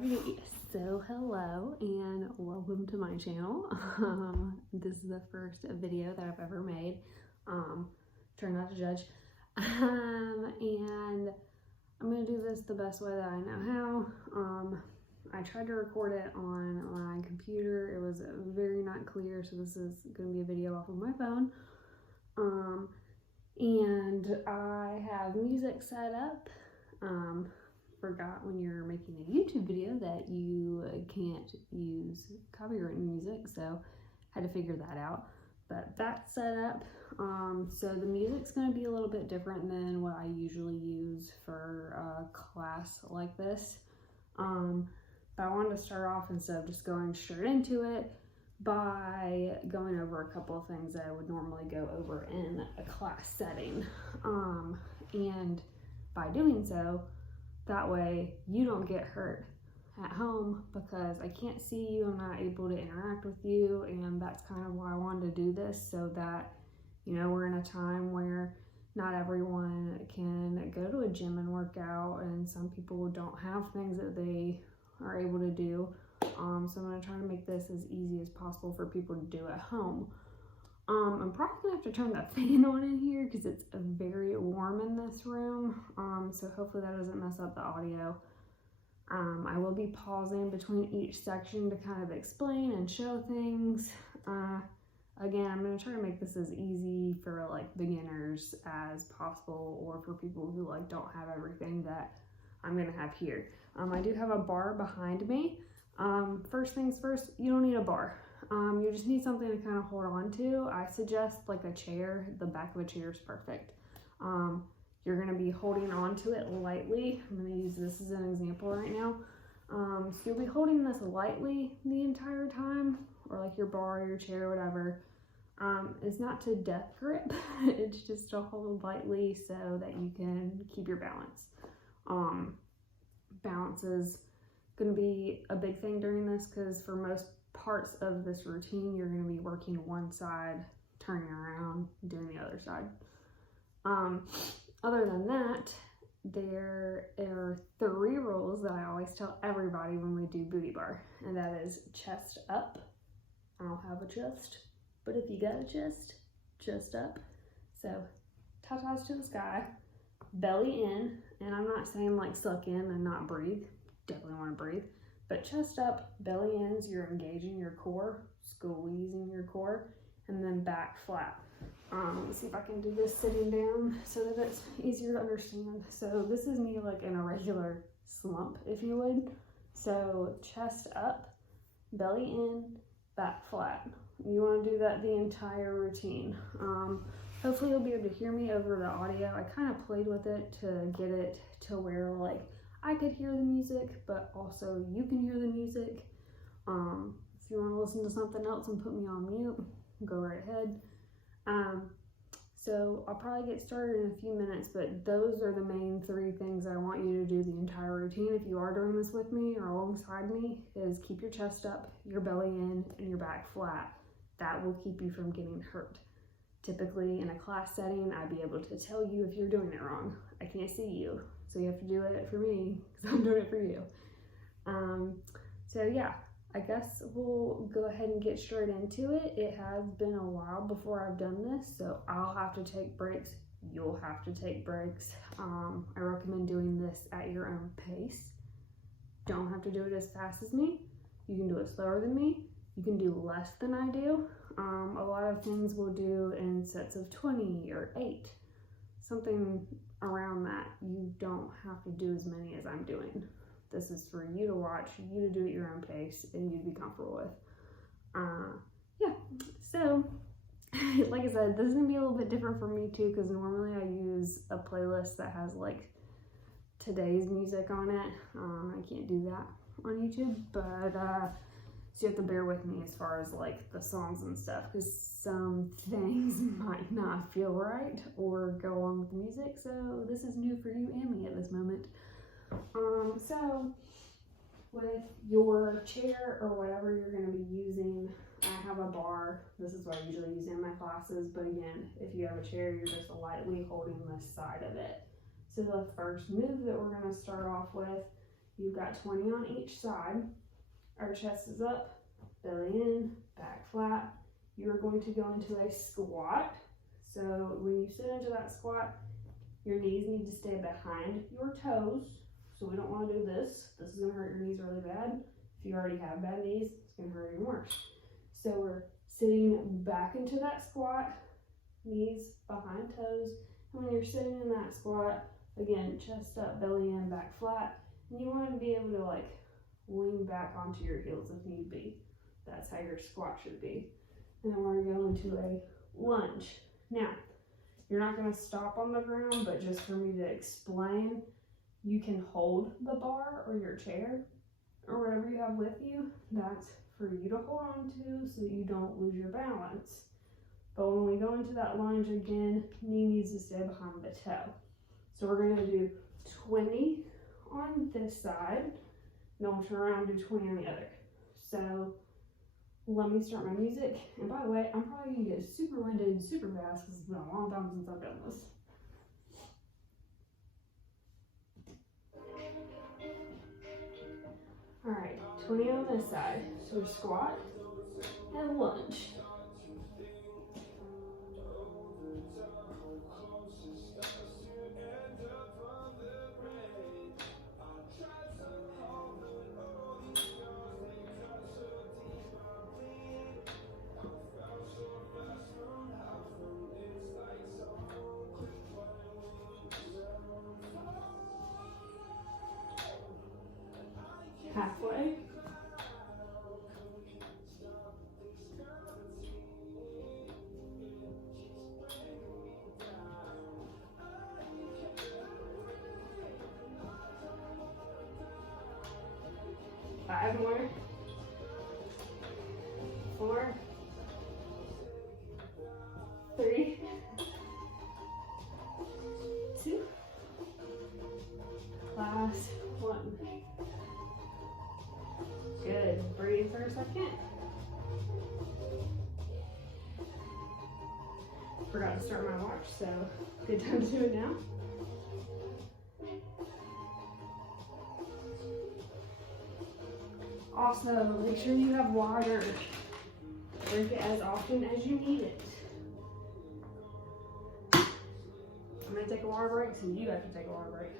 Alright, so hello and welcome to my channel. This is the first video that I've ever made. Try not to judge. And I'm going to do this the best way that I know how. I tried to record it on my computer. It was very not clear, so this is going to be a video off of my phone. And I have music set up. Forgot when you're making a YouTube video that you can't use copyright music, so had to figure that out. But that's set up. So the music's going to be a little bit different than what I usually use for a class like this. But I wanted to start off, instead of just going straight into it, by going over a couple of things that I would normally go over in a class setting. And by doing so, that way you don't get hurt at home, because I can't see you, I'm not able to interact with you, and that's kind of why I wanted to do this, so that, you know, we're in a time where not everyone can go to a gym and work out, and some people don't have things that they are able to do. So I'm going to try to make this as easy as possible for people to do at home. I'm probably going to have to turn that fan on in here because it's very warm in this room. So hopefully that doesn't mess up the audio. I will be pausing between each section to kind of explain and show things. Again, I'm going to try to make this as easy for like beginners as possible, or for people who like don't have everything that I'm going to have here. I do have a bar behind me. First things first, you don't need a bar. You just need something to kind of hold on to. I suggest like a chair. The back of a chair is perfect. You're going to be holding on to it lightly. I'm going to use this as an example right now. So you'll be holding this lightly the entire time, or like your bar or your chair or whatever. It's not to death grip. It's just to hold lightly so that you can keep your balance. Balance is going to be a big thing during this, because for most parts of this routine you're going to be working one side, turning around, doing the other side. Other than that, there are 3 rules that I always tell everybody when we do booty bar, and that is chest up. I don't have a chest, but if you got a chest up. So tatas to the sky, belly in, and I'm not saying like suck in and not breathe. Definitely want to breathe, but chest up, belly ins, you're engaging your core, squeezing your core, and then back flat. Let's see if I can do this sitting down so that it's easier to understand. So this is me like in a regular slump, if you would. So chest up, belly in, back flat. You want to do that the entire routine. Hopefully you'll be able to hear me over the audio. I kind of played with it to get it to where like I could hear the music, but also you can hear the music. If you want to listen to something else and put me on mute, go right ahead. So I'll probably get started in a few minutes, but those are the main 3 things I want you to do the entire routine if you are doing this with me or alongside me, is keep your chest up, your belly in, and your back flat. That will keep you from getting hurt. Typically in a class setting, I'd be able to tell you if you're doing it wrong. I can't see you, so you have to do it for me because I'm doing it for you. So yeah, I guess we'll go ahead and get straight into it. It has been a while before I've done this, so I'll have to take breaks. You'll have to take breaks. I recommend doing this at your own pace. Don't have to do it as fast as me. You can do it slower than me. You can do less than I do. A lot of things we'll do in sets of 20 or 8. Something around that. You don't have to do as many as I'm doing. This is for you to watch, you to do at your own pace, and you to be comfortable with. Yeah, so like I said, this is gonna be a little bit different for me too, because normally I use a playlist that has like today's music on it. I can't do that on YouTube, but so you have to bear with me as far as like the songs and stuff, because some things might not feel right or go along with the music. So this is new for you and me at this moment. So with your chair or whatever you're going to be using, I have a bar. This is what I usually use in my classes, but again, if you have a chair, you're just lightly holding this side of it. So the first move that we're going to start off with, You've got 20 on each side. Our chest is up, belly in, back flat. You're going to go into a squat. So when you sit into that squat, your knees need to stay behind your toes. So we don't want to do this. This is going to hurt your knees really bad. If you already have bad knees, it's going to hurt even worse. So we're sitting back into that squat, knees behind toes. And when you're sitting in that squat, again, chest up, belly in, back flat. And you want to be able to like lean back onto your heels if need be. That's how your squat should be. And then we're going to go into a lunge. Now, you're not going to stop on the ground, but just for me to explain, you can hold the bar or your chair or whatever you have with you. That's for you to hold on to so that you don't lose your balance. But when we go into that lunge again, knee needs to stay behind the toe. So we're going to do 20 on this side, then we'll turn around and do 20 on the other. So let me start my music. And by the way, I'm probably going to get super winded super fast because it's been a long time since I've done this. All right, 20 on this side. So squat and lunge. Halfway. Five more. 4, 3, 2, last one. Good. Breathe for a second. Forgot to start my watch, so good time to do it now. Also, make sure you have water. Drink it as often as you need it. I'm going to take a water break, so you have to take a water break.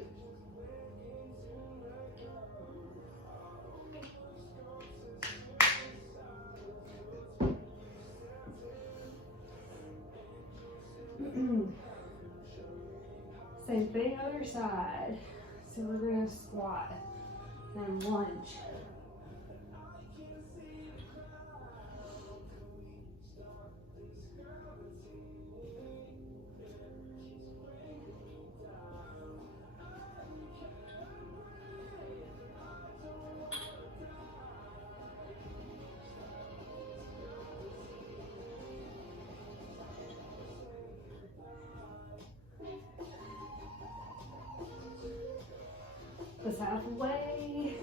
Same thing, other side. So we're going to squat and lunge. That's halfway.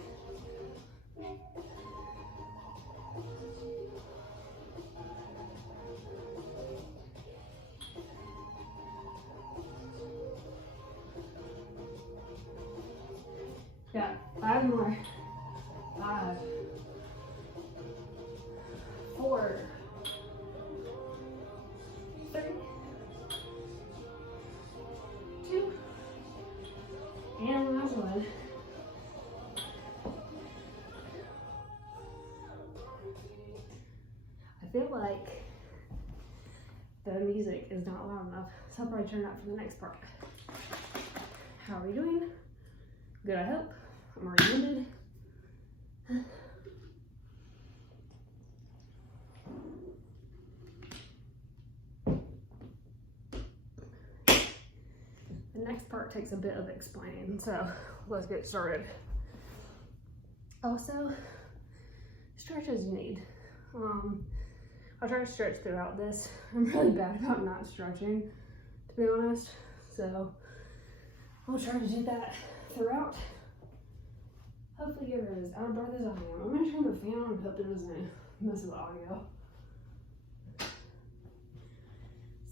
Got 5 more. 5, 4, 3, 2, and last one. I feel like the music is not loud enough, so I'll probably turn it up for the next part. How are we doing? Good, I hope. I'm already winded. The next part takes a bit of explaining, so let's get started. Also, stretch as you need. I'll try to stretch throughout this. I'm really bad about not stretching, to be honest, so I'll try to do that throughout. Hopefully you're as out of breath as I am. I'm gonna turn the fan on and hope it doesn't mess with the audio.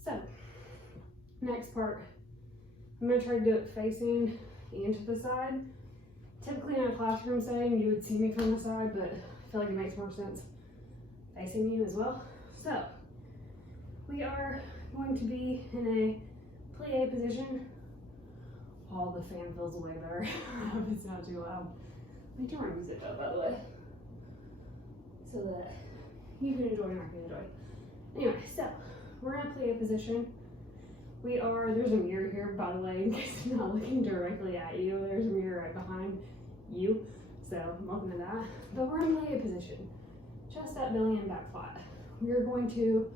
So, next part, I'm gonna try to do it facing and to the side. Typically, I classroom setting, you would see me from the side, but I feel like it makes more sense facing you as well. So, we are going to be in a plie position. All the fan feels way better. I hope it's not too loud. Let me turn my music up, by the way, so that you can enjoy and I can enjoy. Anyway, so we're in a plie position. There's a mirror here, by the way, in case I'm not looking directly at you. There's a mirror right behind you, so welcome to that. But we're in plie position. Chest up, belly, and back flat. We're going to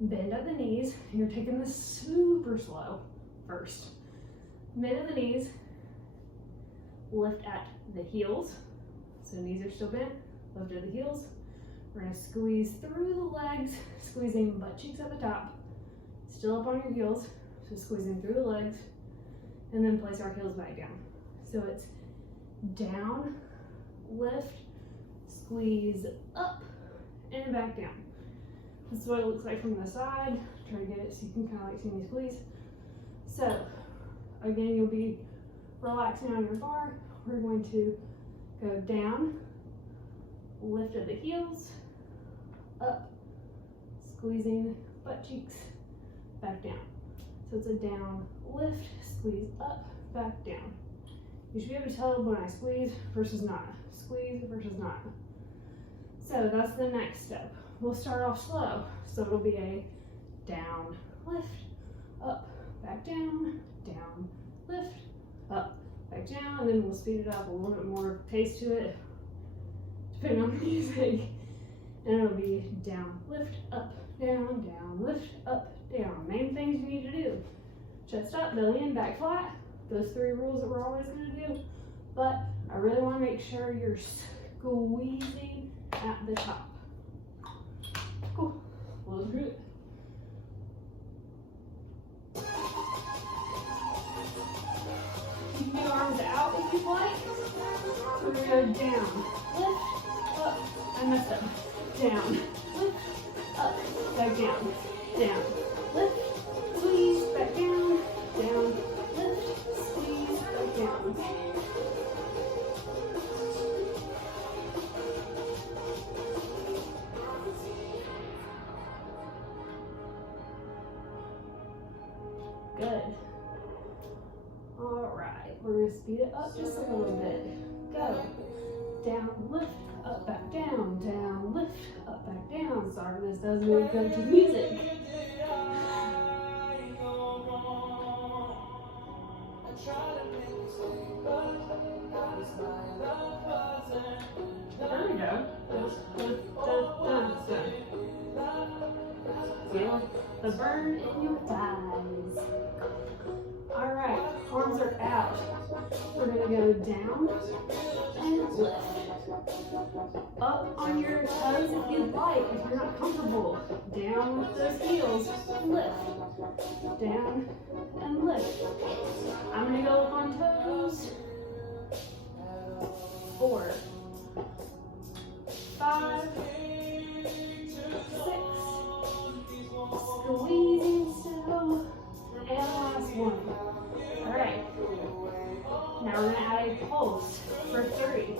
bend at the knees. You're taking this super slow first. Bend at the knees, lift at the heels. So knees are still bent, lift at the heels. We're gonna squeeze through the legs, squeezing butt cheeks at the top, still up on your heels, so squeezing through the legs, and then place our heels back down. So it's down, lift, squeeze up, and back down. This is what it looks like from the side. Try to get it so you can kind of like see me squeeze. So again, you'll be relaxing on your bar. We're going to go down, lift at the heels, up, squeezing butt cheeks, back down. So it's a down, lift, squeeze up, back down. You should be able to tell when I squeeze versus not. Squeeze versus not. So that's the next step. We'll start off slow. So it'll be a down, lift, up, back down, lift, up, back down, and then we'll speed it up a little bit more pace to it, depending on the music. And it'll be down, lift, up, down, lift, up, down. Main things you need to do: chest up, belly in, back flat. Those 3 rules that we're always going to do. But I really want to make sure you're squeezing at the top. Cool. We'll do it. You can do arms out if you'd like. We're going to go down, lift, up, I messed up. Down, lift, up, back down, lift, squeeze, back down, lift, squeeze, back down. Good. All right, we're going to speed it up just a little bit. Go. Down, lift, up, back down, lift, up, back down. Sorry, this doesn't really go to music. There we go. Feel the burn in your thighs. All right, arms are out. We're gonna go down and lift. Up on your toes if you'd like, if you're not comfortable. Down with those heels, lift. Down and lift. I'm gonna go up on toes. 4, 5, 6, squeezing still, and last one. All right, now we're gonna add a pulse for 3.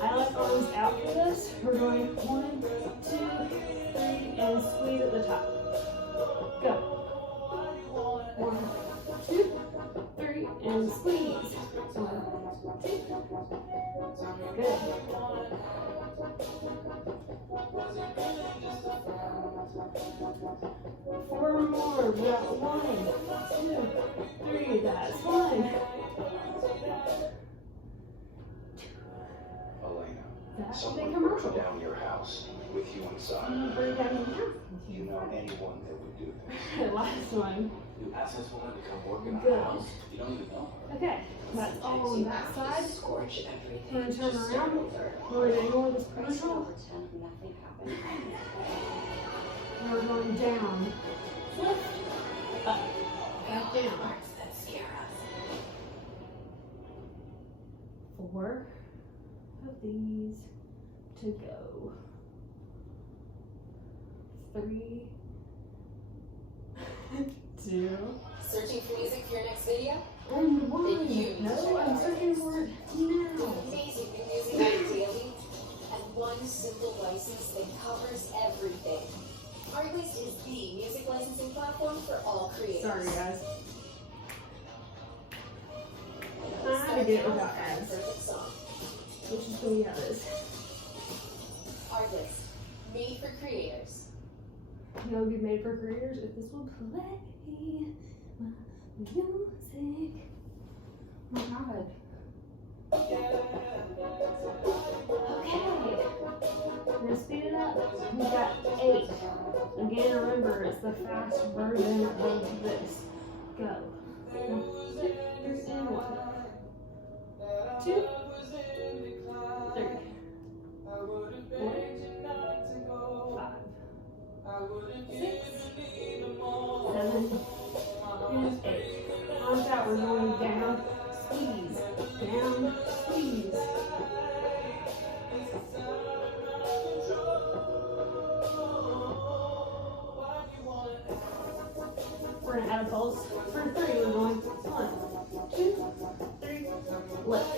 I like arms out for this. We're going 1, 2, 3, and squeeze at the top. Go. 1, 2, 3, and squeeze. 1, 2. Good. Four more. We got 1, 2, 3. That's 1. Elena, someone broke down your house with you inside. Burn down your house. Do you know anyone that would do this? Last one. You ask this woman to come work in Good. our house? You don't even know her. Okay, that's all on that side. Scorch everything. We're going to turn around. We're going to ignore this peripheral. Nothing happened. And we're going down, lift, up, back down. Parts that scare us. 4 of these to go. 3, 2, Searching for music for your next video? and 1. Then you No, I'm searching for it now. Amazing. Sorry, guys. I had to get it without ads, which is gonna be how it is. Artist, made for creators. You know, be made for creators if this will play my music. Oh my god. Okay. I'm gonna speed it up. We got 8. Again, remember, it's the fast version of this. Go. 1, 2, and 1. 2, 3, 4, 5, 6, 7, and 8. On that, we're going down, squeeze, down, squeeze. We're gonna add a pulse. For 3, we're going 1, 2, 3, lift.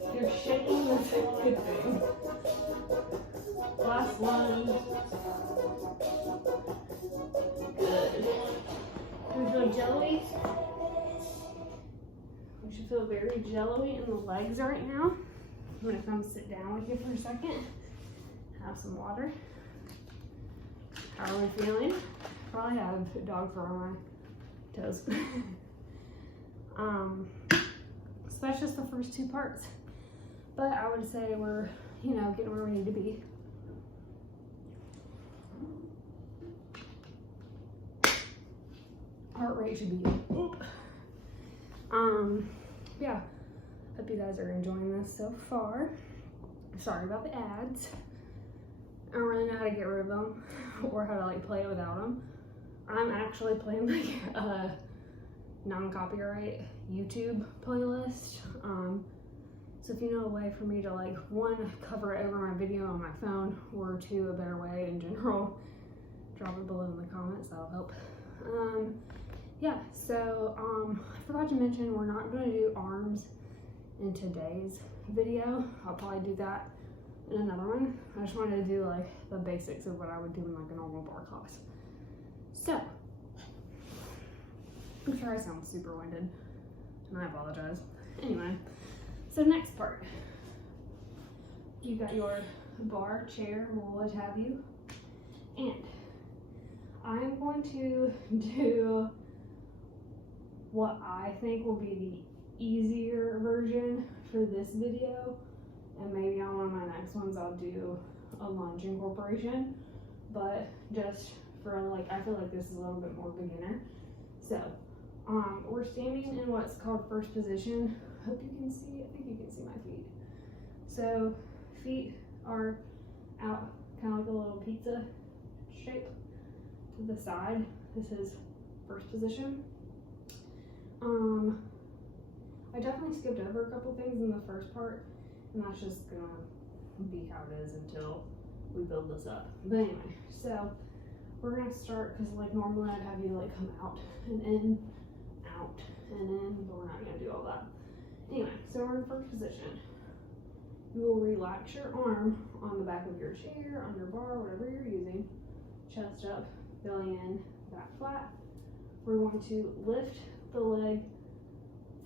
If you're shaking, that's a good thing. Last one. Good. We feel jelly. We should feel very jello-y in the legs right now. I'm gonna come sit down with you for a second. Have some water. How are we feeling? Probably have dog fur on my toes. So that's just the first 2 parts. But I would say we're, you know, getting where we need to be. Heart rate should be up. Yeah. Hope you guys are enjoying this so far. Sorry about the ads. I don't really know how to get rid of them or how to like play it without them. I'm actually playing like a non-copyright YouTube playlist. So if you know a way for me to like 1, cover it over my video on my phone, or 2, a better way in general, drop it below in the comments, that'll help. Yeah, so I forgot to mention we're not going to do arms in today's video. I'll probably do that in another one. I just wanted to do like the basics of what I would do in like a normal bar class. So, I'm sure I sound super winded, and I apologize. Anyway, so next part. You got your bar, chair, what have you, and I'm going to do what I think will be the easier version for this video, and maybe on one of my next ones I'll do a lunge incorporation, but just for like, I feel like this is a little bit more beginner. So we're standing in what's called first position. Hope you can see, I think you can see my feet. So feet are out kind of like a little pizza shape to the side. This is first position. I definitely skipped over a couple things in the first part, and that's just gonna be how it is until we build this up. But anyway, so we're gonna start, because like normally I'd have you like come out and in, out and in, but we're not gonna do all that. Anyway, so we're in first position. You will relax your arm on the back of your chair, on your bar, whatever you're using, chest up, belly in, back flat. We're going to lift the leg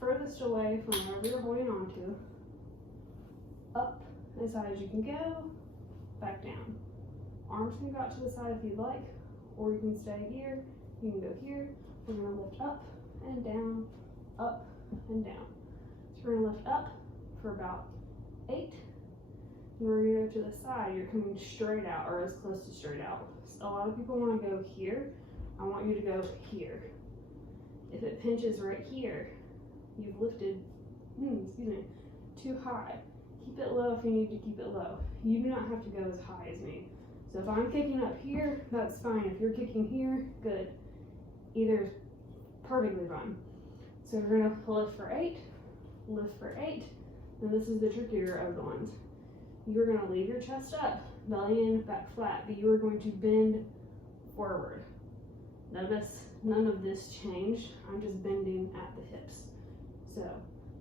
furthest away from wherever you're holding on to, up as high as you can go, back down. Arms can go out to the side if you'd like, or you can stay here, you can go here. We're gonna lift up and down, up and down. So we're gonna lift up for about 8, and we're gonna go to the side. You're coming straight out, or as close to straight out. So a lot of people wanna go here. I want you to go here. If it pinches right here, you've lifted, too high. Keep it low if you need to keep it low. You do not have to go as high as me. So if I'm kicking up here, that's fine. If you're kicking here, good. Either is perfectly fine. So we're gonna lift for 8, lift for 8, and this is the trickier of the ones. You're gonna leave your chest up, belly in, back flat, but you are going to bend forward. Notice none of this changed. I'm just bending at the hips. So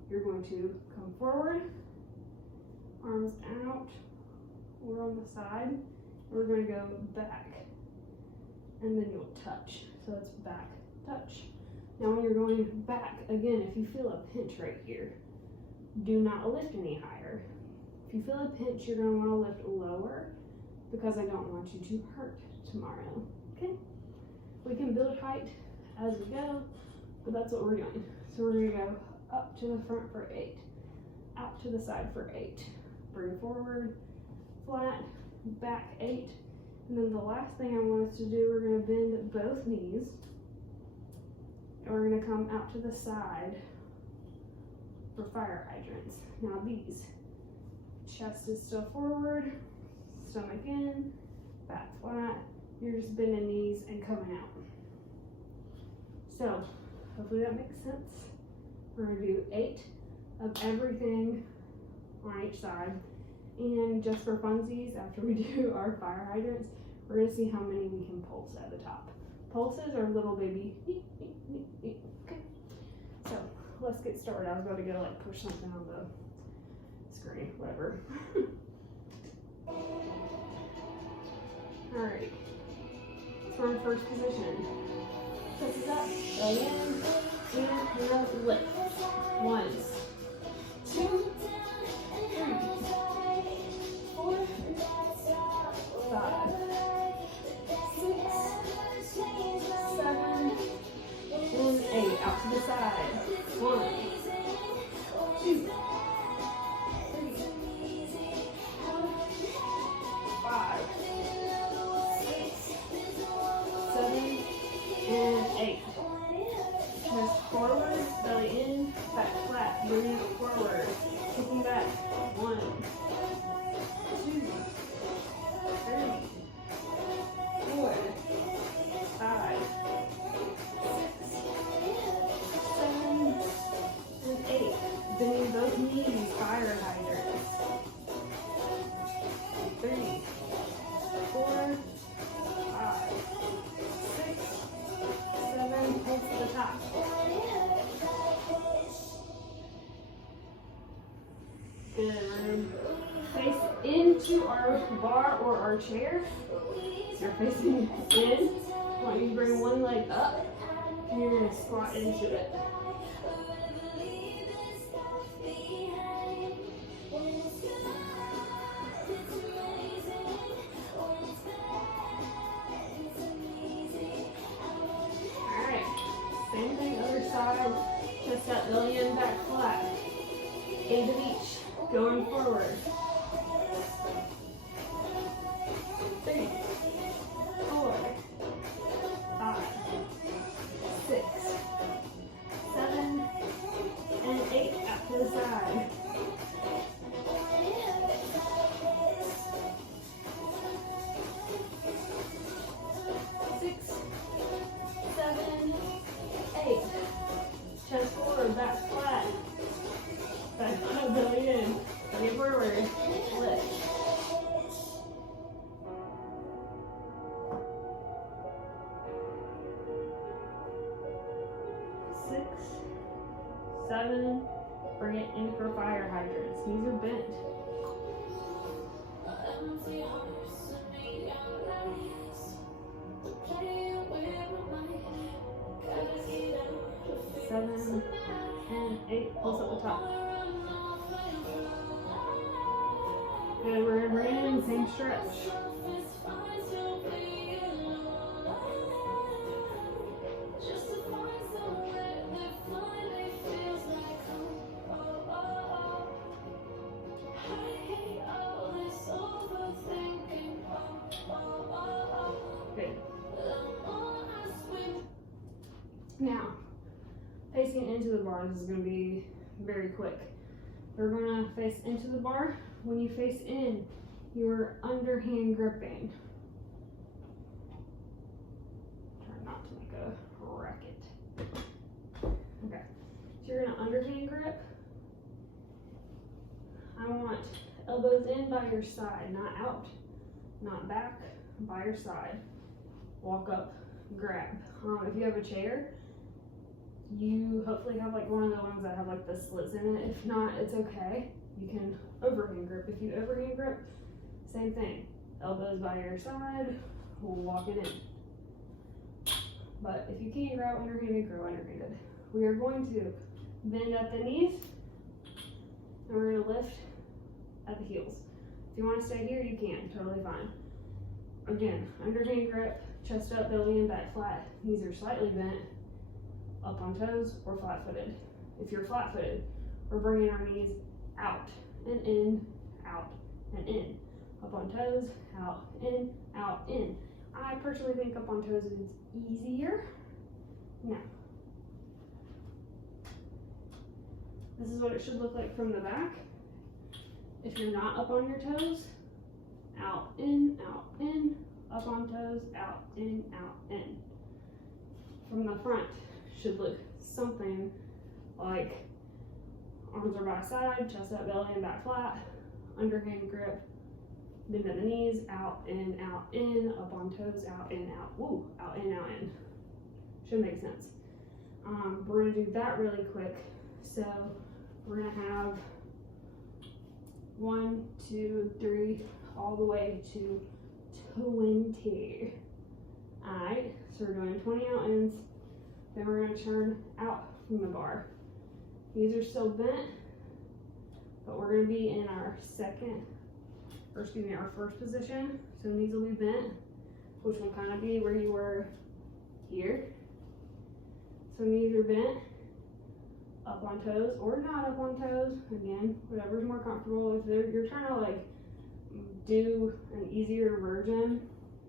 you're going to come forward, arms out, or on the side. We're going to go back, and then you'll touch. So it's back, touch. Now when you're going back, again, if you feel a pinch right here, do not lift any higher. If you feel a pinch, you're going to want to lift lower because I don't want you to hurt tomorrow, okay? We can build height as we go, but that's what we're doing. So we're going to go up to the front for 8, out to the side for 8, bring forward, flat, back 8, and then the last thing I want us to do, we're going to bend both knees, and we're going to come out to the side for fire hydrants. Now these, chest is still forward, stomach in, back flat, you're just bending knees and coming out. So, hopefully that makes sense. We're going to do 8 of everything on each side. And just for funsies, after we do our fire hydrants, we're going to see how many we can pulse at the top. Pulses are little baby. Okay. So, let's get started. I was about to go like push something on the screen, whatever. Alright. So we're in first position. Push it up, go in, and now lift. 1, 2, 3, 4, 5, 6, 7, and 8. Out to the side. 1, 2, 3, 4, 5, 6, 7, and 8. Chest forward, belly in, back flat, bring it forward, kicking back. 1, 2, 3, 4, 5, 6, 7, and 8. Bending both knees, fire hydrants. 3, 4, 5, 6, 7, pull to the top. Good. Face into our bar or our chair. So you're facing in. I want you to bring one leg up, and you're going to squat into it. Alright, same thing, other side. Chest out, belly in, back flat. 8 of each, going forward. 3, 4, 5, 6, 7, and 8. Out to the side. 6, 7, 8. Chest forward, back flat. Back up, belly in. Bring it forward. Lift. 6, 7. Bring it in for fire hydrants. Knees are bent. 7 and 8. Pulse at the top. Good, we're gonna bring it in, same stretch. Good. Now, facing into the bar, this is going to be very quick. We're going to face into the bar. When you face in, you're underhand gripping. Try not to make a racket. Okay, so you're going to underhand grip. I want elbows in by your side, not out, not back, by your side. Walk up, grab. If you have a chair, You hopefully have like one of the ones that have like the slits in it. If not, it's okay. You can overhand grip. If you overhand grip, same thing. Elbows by your side, we'll walk it in. But if you can't grab underhanded, grow underhanded. We are going to bend at the knees, and we're gonna lift at the heels. If you wanna stay here, you can, totally fine. Again, underhand grip, chest up, belly in, back flat. Knees are slightly bent, up on toes or flat-footed. If you're flat-footed, we're bringing our knees out and in, out and in. Up on toes, out, in, out, in. I personally think up on toes is easier. Now, this is what it should look like from the back. If you're not up on your toes, out, in, up on toes, out, in, From the front, should look something like arms are by side, chest up, belly, and back flat, underhand grip, bend at the knees, out, in, up on toes, out, in, out. Woo, out, in. Should make sense. We're gonna do that really quick. So we're gonna have 1, 2, 3, all the way to 20. Alright, so we're doing 20 out ins, then we're gonna turn out from the bar. These are still bent, but we're gonna be in our our first position. So knees will be bent, which will kind of be where you were here. So knees are bent, up on toes or not up on toes. Again, whatever's more comfortable. If you're trying to like do an easier version,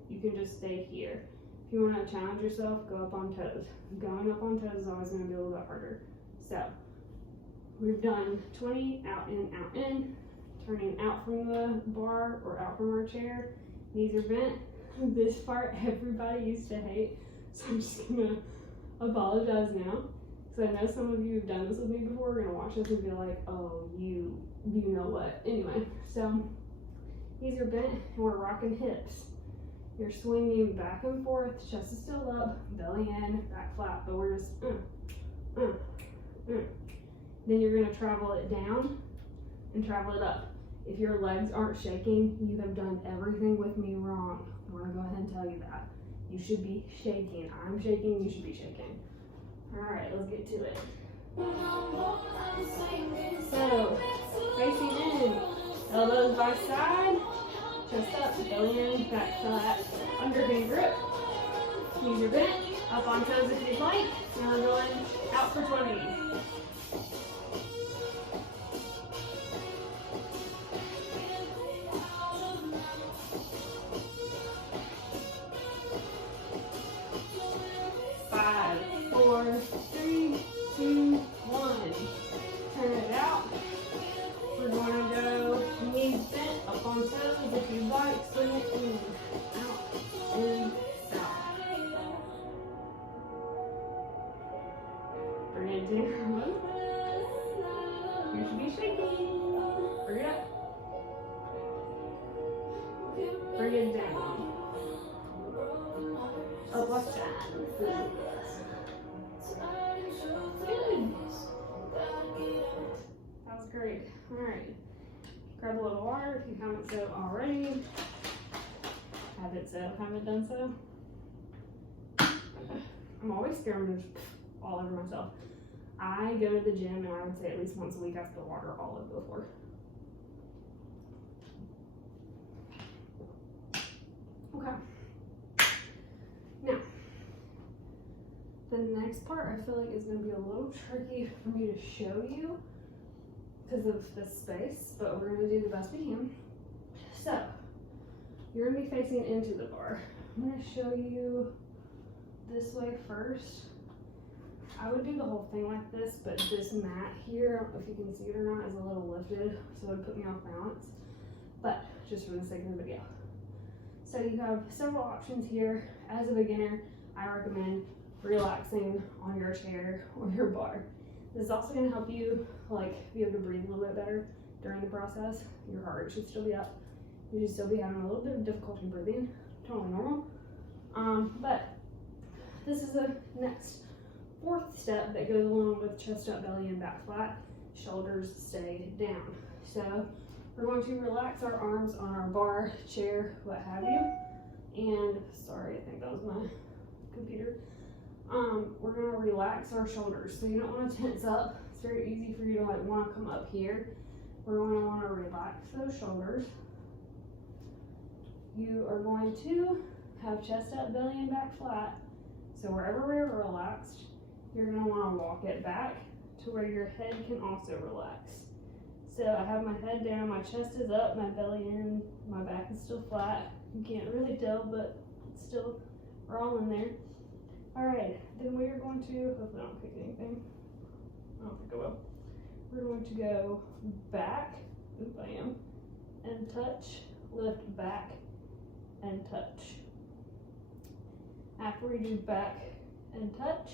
you can just stay here. If you want to challenge yourself, go up on toes. Going up on toes is always going to be a little bit harder. So we've done 20 out, in, turning out from the bar or out from our chair. Knees are bent. This part everybody used to hate, so I'm just gonna apologize now, because I know some of you have done this with me before. We're gonna watch this and be like, oh, you know what. Anyway, so knees are bent and we're rocking hips. You're swinging back and forth, chest is still up, belly in, back flat, but we're just Then you're gonna travel it down and travel it up. If your legs aren't shaking, you have done everything with me wrong. I wanna go ahead and tell you that. You should be shaking. I'm shaking, you should be shaking. All right, let's get to it. So, facing in, elbows by side, chest up, belly in, back flat, underhand grip. Knees are bent, up on toes if you'd like. Now we're going out for 20. Bring it down. Up, left side. Good. That was great. Alright. Grab a little water if you haven't so already. Haven't done so. I'm always scared to all over myself. I go to the gym and I would say at least once a week I spill water all over the floor. Okay. Now, the next part I feel like is going to be a little tricky for me to show you because of the space, but we're going to do the best we can. So, you're going to be facing into the bar. I'm going to show you this way first. I would do the whole thing like this, but this mat here, I don't know if you can see it or not, is a little lifted, so it would put me off balance, but just for the sake of the video. So you have several options here. As a beginner, I recommend relaxing on your chair or your bar. This is also going to help you be able to breathe a little bit better during the process. Your heart rate should still be up. You should still be having a little bit of difficulty breathing, totally normal. But this is the next fourth step that goes along with chest up, belly, and back flat. Shoulders stay down. So we're going to relax our arms on our bar, chair, what have you. And sorry, I think that was my computer. We're gonna relax our shoulders. So you don't want to tense up. It's very easy for you to like want to come up here. We're going to want to relax those shoulders. You are going to have chest up, belly, and back flat. So wherever we're relaxed, you're gonna want to walk it back to where your head can also relax. So I have my head down, my chest is up, my belly in, my back is still flat. You can't really tell, but it's still, we're all in there. All right, then we are going to, hopefully I don't pick anything. I don't think I will. We're going to go back, oop I am, and touch, lift back, and touch. After we do back and touch,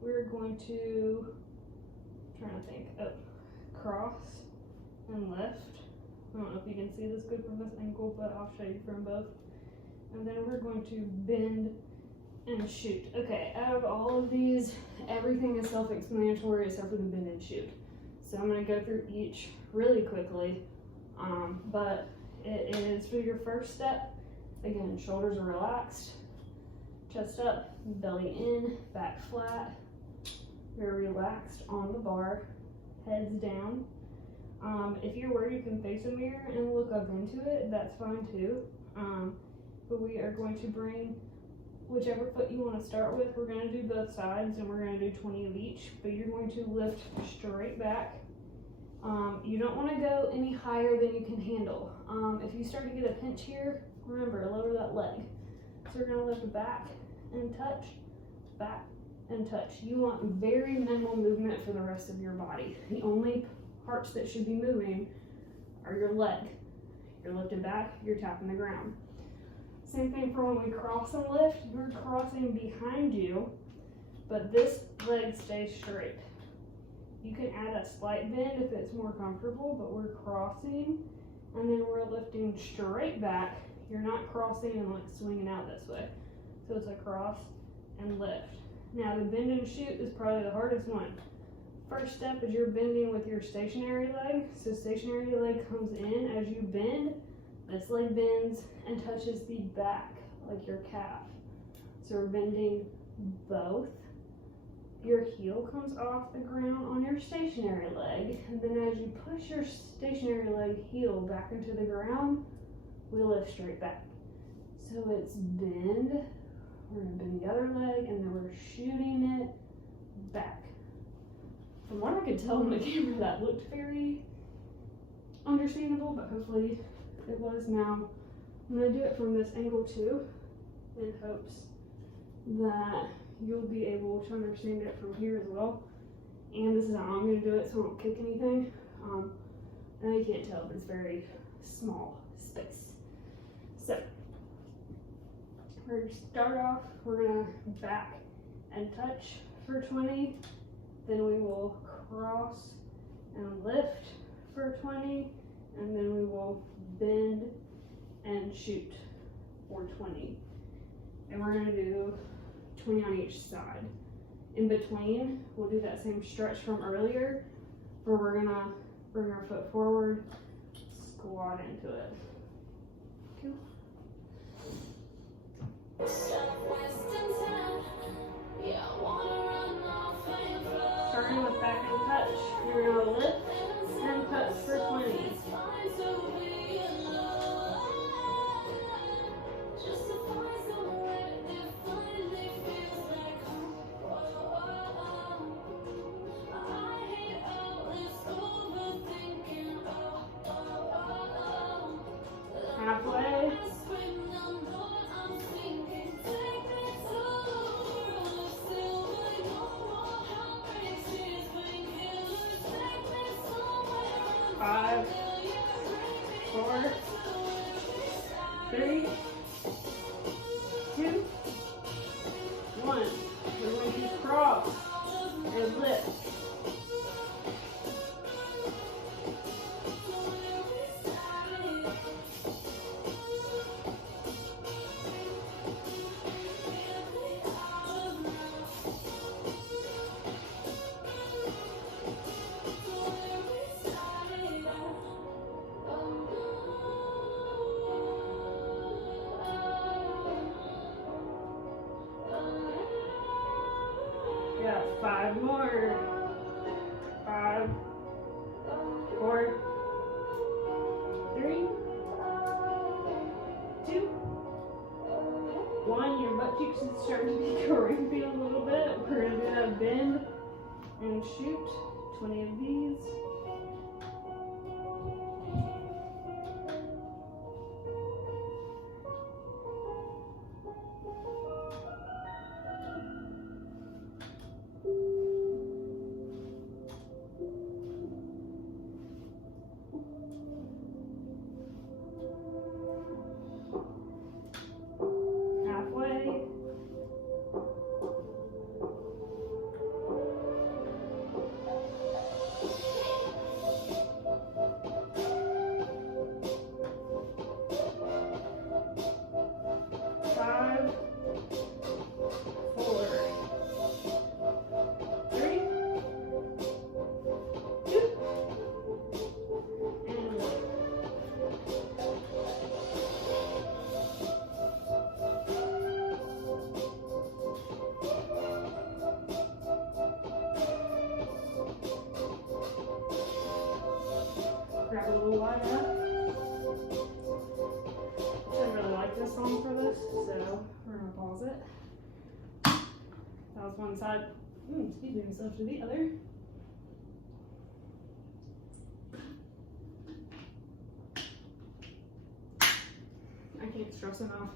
we're going to, I'm trying to think, cross and lift. I don't know if you can see this good from this angle, but I'll show you from both. And then we're going to bend and shoot. Okay, out of all of these, everything is self-explanatory except for the bend and shoot. So I'm going to go through each really quickly, but it is for your first step. Again, shoulders are relaxed, chest up, belly in, back flat. You're relaxed on the bar, heads down. If you're where you can face a mirror and look up into it, that's fine too. But we are going to bring whichever foot you want to start with. We're going to do both sides and we're going to do 20 of each, but you're going to lift straight back. You don't want to go any higher than you can handle. If you start to get a pinch here, remember, lower that leg. So we're going to lift back and touch, back and touch. You want very minimal movement for the rest of your body. The only parts that should be moving are your leg. You're lifted back, you're tapping the ground. Same thing for when we cross and lift, you're crossing behind you, but this leg stays straight. You can add a slight bend if it's more comfortable, but we're crossing and then we're lifting straight back. You're not crossing and like swinging out this way. So it's a cross and lift. Now the bend and shoot is probably the hardest one. First step is you're bending with your stationary leg. So stationary leg comes in as you bend. This leg bends and touches the back, like your calf. So we're bending both. Your heel comes off the ground on your stationary leg. And then as you push your stationary leg heel back into the ground, we lift straight back. So it's bend. We're gonna bend the other leg and then we're shooting it back. From what I could tell on the camera, that looked very understandable, but hopefully it was. Now I'm going to do it from this angle too, in hopes that you'll be able to understand it from here as well. And this is how I'm going to do it so I don't kick anything. I know you can't tell, but it's very small space. So we're going to start off, we're going to back and touch for 20. Then we will cross and lift for 20, and then we will bend and shoot for 20. And we're going to do 20 on each side. In between, we'll do that same stretch from earlier, where we're going to bring our foot forward, squat into it. Cool. Starting with back and touch, you're going to lift and touch for 20. Halfway. 5, 4, 3, 2, 1. We're going to cross and lift. 5 more. 5, 4, 3, 2, 1. Your butt cheeks is starting to get crimpy a little bit. We're going to do that bend and shoot. 20 of these. Halfway. Five, 4, 3, 2, and 1. Grab a little wide up. I really like this song for this, so we're gonna pause it. That was one side. Speaking himself to the other. I can't stress enough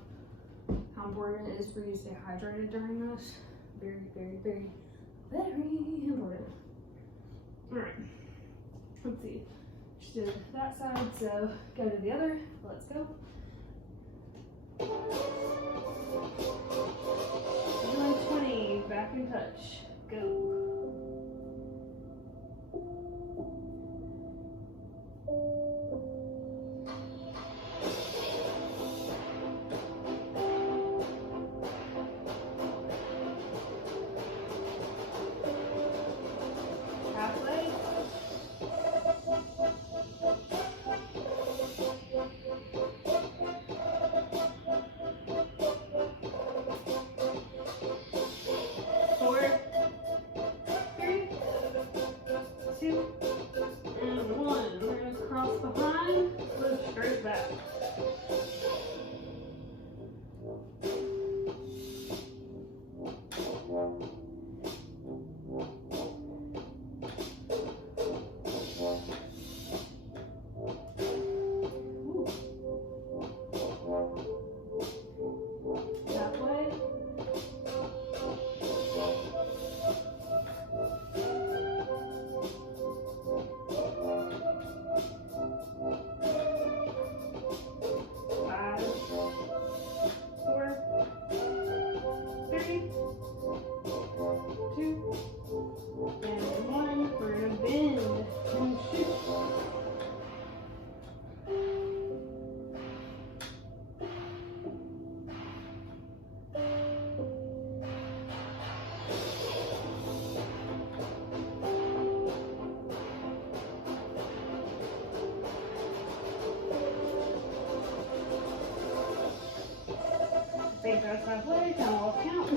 how important it is for you to stay hydrated during this. Very, very, very, very important. Alright, let's see. Just did that side, so go to the other. Let's go. 20, back in touch. Go. Halfway. Four, 3, 2, and 1. We're going to cross behind, lift straight back. Ooh. Halfway. Five, 4, 3, 2, and 1. We're gonna bend and shoot. I think that's halfway, kind of off count.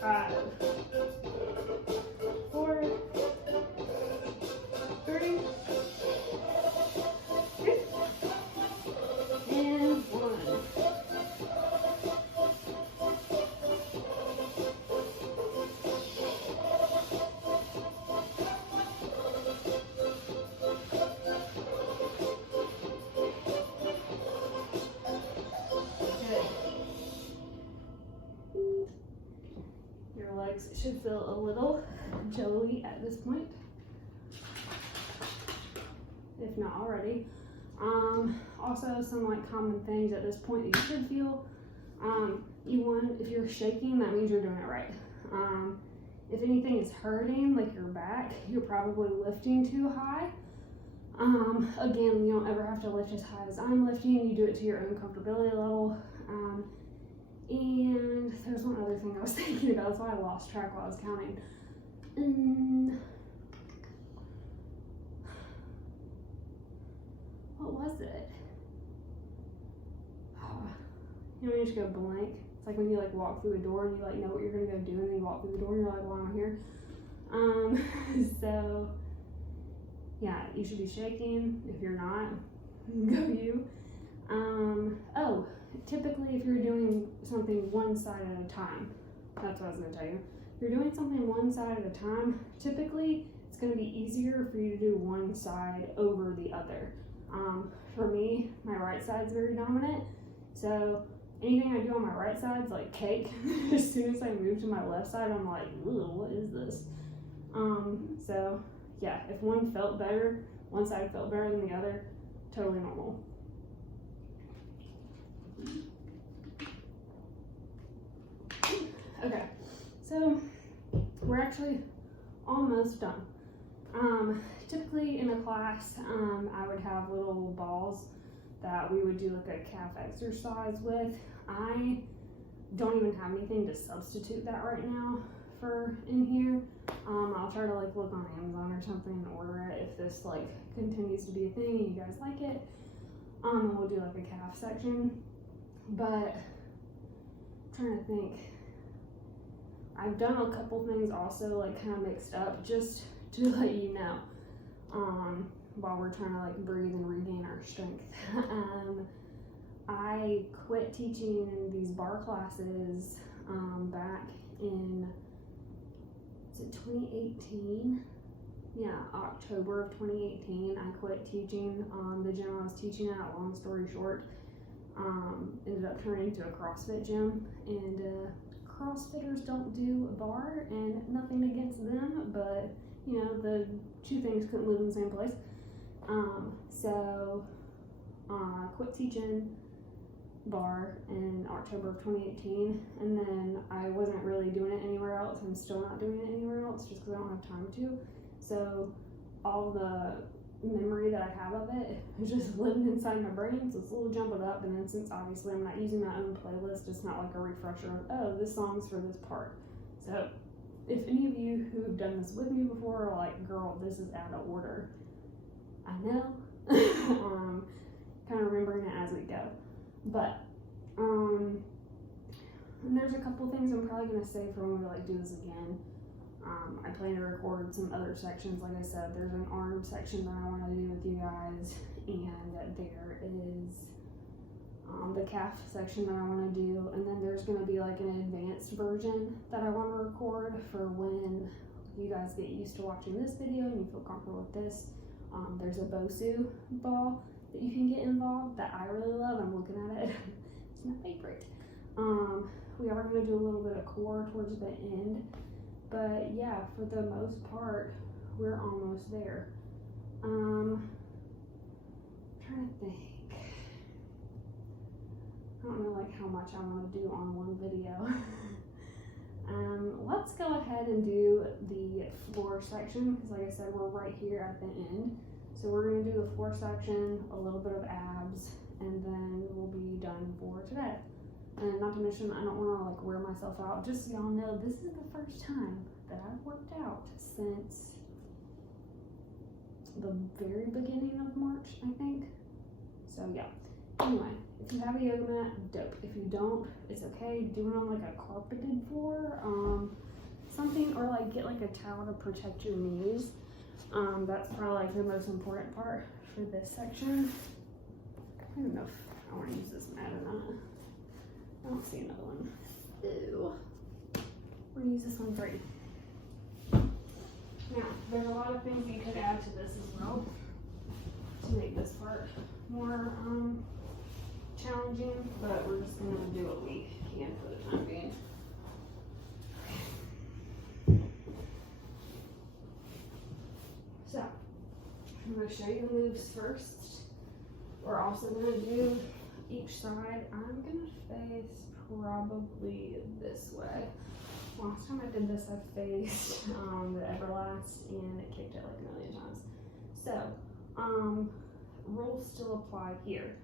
5, 4, 3, 2, and 1. Good. Your legs should feel a little jelly at this point, if not already. Also, some like common things at this point that you should feel. If you're shaking, that means you're doing it right. If anything is hurting, like your back, you're probably lifting too high. Again, you don't ever have to lift as high as I'm lifting. You do it to your own comfortability level. And there's one other thing I was thinking about, that's why I lost track while I was counting. what was it? You know, you just go blank. It's like when you like walk through a door and you like know what you're gonna go do, and then you walk through the door and you're like, why am I here? So yeah, you should be shaking. If you're not, go you. Oh, typically if you're doing something one side at a time, that's what I was gonna tell you. If you're doing something one side at a time, typically it's gonna be easier for you to do one side over the other. For me, my right side's very dominant, so anything I do on my right side's like cake. As soon as I move to my left side, I'm like, ooh, what is this? So yeah, if one side felt better than the other, totally normal. Okay, so we're actually almost done. Typically in a class, I would have little balls that we would do like a calf exercise with. I don't even have anything to substitute that right now for in here. I'll try to like look on Amazon or something and order it if this like continues to be a thing and you guys like it. And we'll do like a calf section. But I'm trying to think. I've done a couple things also like kind of mixed up just to let you know. While we're trying to like breathe and regain our strength. I quit teaching these bar classes back in, is it 2018? Yeah, October of 2018. I quit teaching the gym I was teaching at. Long story short, ended up turning into a CrossFit gym, and CrossFitters don't do a bar, and nothing against them, but you know, the two things couldn't live in the same place. So I quit teaching bar in October of 2018, and then I wasn't really doing it anywhere else. I'm still not doing it anywhere else just because I don't have time to. So all the memory that I have of it is just living inside my brain, so it's a little jumbled up. And then since obviously I'm not using my own playlist, it's not like a refresher of, oh, this song's for this part. So if any of you who have done this with me before are like, girl, this is out of order, I know. Kind of remembering it as we go. But and there's a couple things I'm probably gonna say for when we like do this again. I plan to record some other sections. Like I said, there's an arm section that I want to do with you guys, and there is the calf section that I want to do, and then there's going to be like an advanced version that I want to record for when you guys get used to watching this video and you feel comfortable with this. There's a BOSU ball that you can get involved that I really love. I'm looking at it. It's my favorite. We are going to do a little bit of core towards the end, but yeah, for the most part, we're almost there. I'm trying to think. I don't know like how much I want to do on one video. Let's go ahead and do the floor section, because like I said, we're right here at the end. So we're going to do the floor section, a little bit of abs, and then we'll be done for today. And not to mention, I don't want to like wear myself out. Just so y'all know, this is the first time that I've worked out since the very beginning of March, I think. So yeah. Anyway, if you have a yoga mat, dope. If you don't, it's okay. Do it on like a carpeted floor, something, or like get like a towel to protect your knees. That's probably like the most important part for this section. I don't know if I want to use this mat or not. I don't see another one. Ew. We're gonna use this one for you. Now, there's a lot of things you could add to this as well to make this part more challenging, but we're just gonna do what we can for the time being. So, I'm gonna show you the moves first. We're also gonna do each side. I'm gonna face probably this way. Last time I did this, I faced the Everlast and it kicked it like a million times. So, rules still apply here.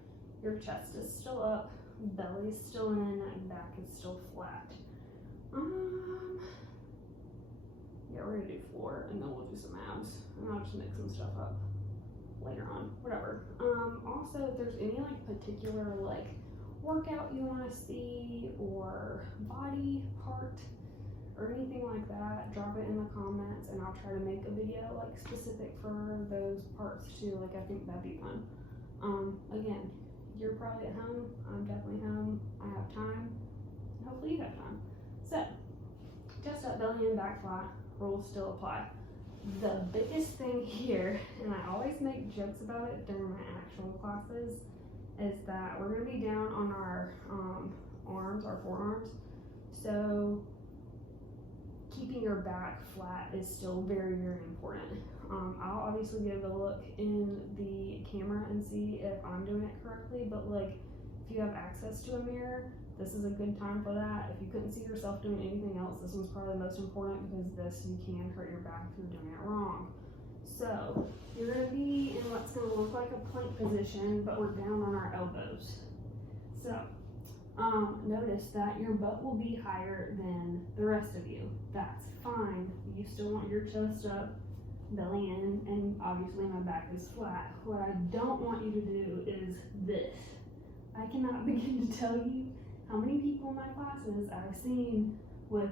Your chest is still up, belly's still in, and back is still flat. Yeah, we're gonna do floor and then we'll do some abs. And I'll just mix some stuff up. later on, whatever. Also, if there's any like particular like workout you want to see or body part or anything like that, drop it in the comments and I'll try to make a video like specific for those parts too. Like I think that'd be fun. Again, you're probably at home, I'm definitely home, I have time, hopefully you have time. So, chest up, belly in, back flat, rules still apply. The biggest thing here, and I always make jokes about it during my actual classes, is that we're going to be down on our arms, our forearms, so keeping your back flat is still very, very important. I'll obviously give a look in the camera and see if I'm doing it correctly, but like if you have access to a mirror, this is a good time for that. If you couldn't see yourself doing anything else, this one's probably the most important because this, you can hurt your back if you're doing it wrong. So you're gonna be in what's gonna look like a plank position, but we're down on our elbows. So notice that your butt will be higher than the rest of you. That's fine. You still want your chest up, belly in, and obviously my back is flat. What I don't want you to do is this. I cannot begin to tell you how many people in my classes I've seen with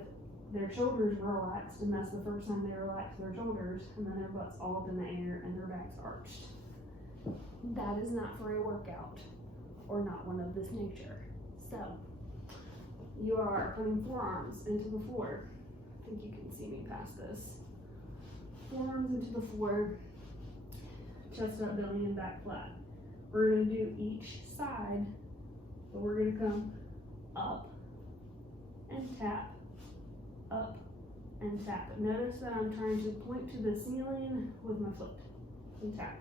their shoulders relaxed, and that's the first time they relax their shoulders, and then their butt's all up in the air and their back's arched. That is not for a workout, or not one of this nature. So, you are putting forearms into the floor. I think you can see me past this. Forearms into the floor, chest up, belly, and back flat. We're going to do each side, but we're going to come up and tap, up and tap. Notice that I'm trying to point to the ceiling with my foot and tap.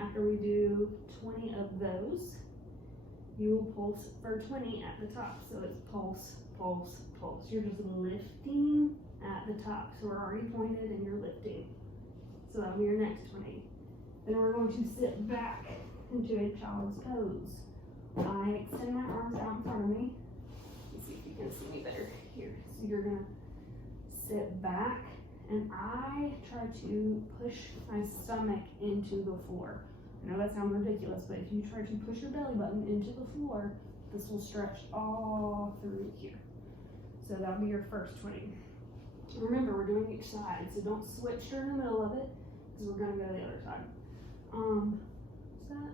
After we do 20 of those, you will pulse for 20 at the top. So it's pulse, pulse, pulse. You're just lifting at the top. So we're already pointed and you're lifting. So that'll be your next 20. Then we're going to sit back into a child's pose. I extend my arms out in front of me. Let's see if you can see me better here. So you're gonna sit back and I try to push my stomach into the floor. I know that sounds ridiculous, but if you try to push your belly button into the floor, this will stretch all through here. So that'll be your first 20. Remember, we're doing each side, so don't switch during the middle of it, because we're gonna go to the other side. Is that?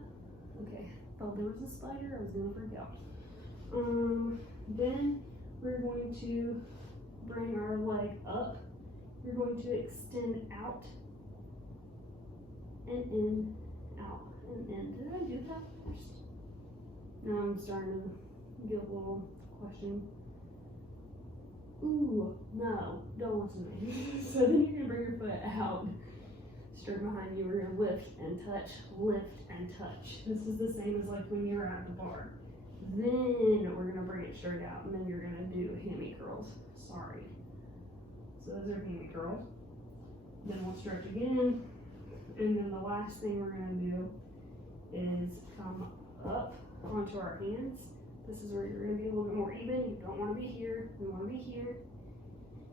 Okay, thought there was a spider, I was gonna freak out. Then we're going to bring our leg up. You're going to extend out and in, out and in. Did I do that first? No, I'm starting to get a little question. Ooh, no, don't listen to me. So then you're gonna bring your foot out, straight behind you. We're gonna lift and touch, lift and touch. This is the same as like when you're at the bar. Then we're gonna bring it straight out, and then you're gonna do hammy curls. Sorry. So those are hammy curls. Then we'll stretch again, and then the last thing we're gonna do is come up onto our hands. This is where you're gonna be a little bit more even. You don't wanna be here, you wanna be here.